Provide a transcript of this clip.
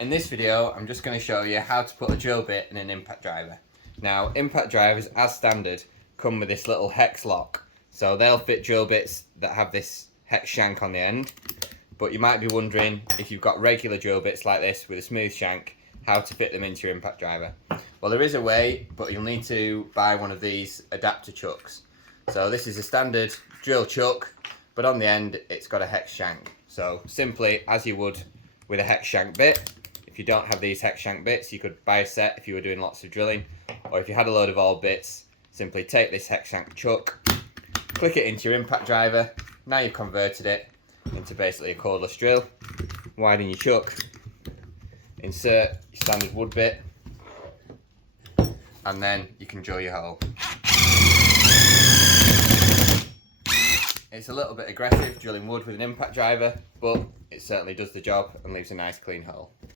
In this video, I'm just going to show you how to put a drill bit in an impact driver. Now, impact drivers, as standard, come with this little hex lock. So they'll fit drill bits that have this hex shank on the end. But you might be wondering, if you've got regular drill bits like this with a smooth shank, how to fit them into your impact driver. Well, there is a way, but you'll need to buy one of these adapter chucks. So this is a standard drill chuck, but on the end, it's got a hex shank. So simply, as you would with a hex shank bit, if you don't have these hex shank bits, you could buy a set if you were doing lots of drilling, or if you had a load of old bits, simply take this hex shank chuck, click it into your impact driver. Now you've converted it into basically a cordless drill. Widen your chuck, insert your standard wood bit, and then you can drill your hole. It's a little bit aggressive drilling wood with an impact driver, but it certainly does the job and leaves a nice clean hole.